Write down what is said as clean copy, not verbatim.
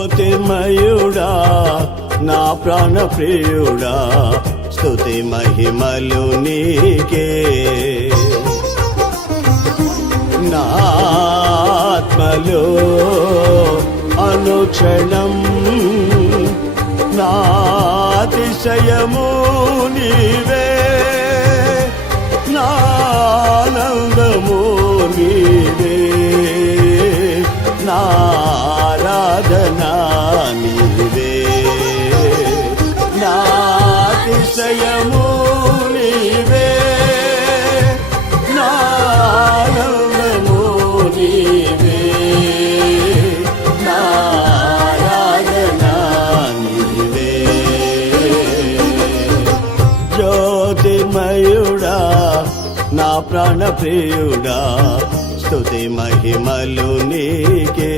జ్యోతిర్మయుడా నా ప్రాణ ప్రియుడా స్తుతి మహిమలు నీకే నా ఆత్మలో అనుక్షణం నా అతిశయము నీవే నా ఆనందము నీవే నా ఆరాధనా నీవే నా అతిశయము నీవే నా ఆనందము నీవే నా ఆరాధనా నీవే జ్యోతిర్మయుడా నా ప్రాణ ప్రియుడా స్తుతి మహిమలు నీకే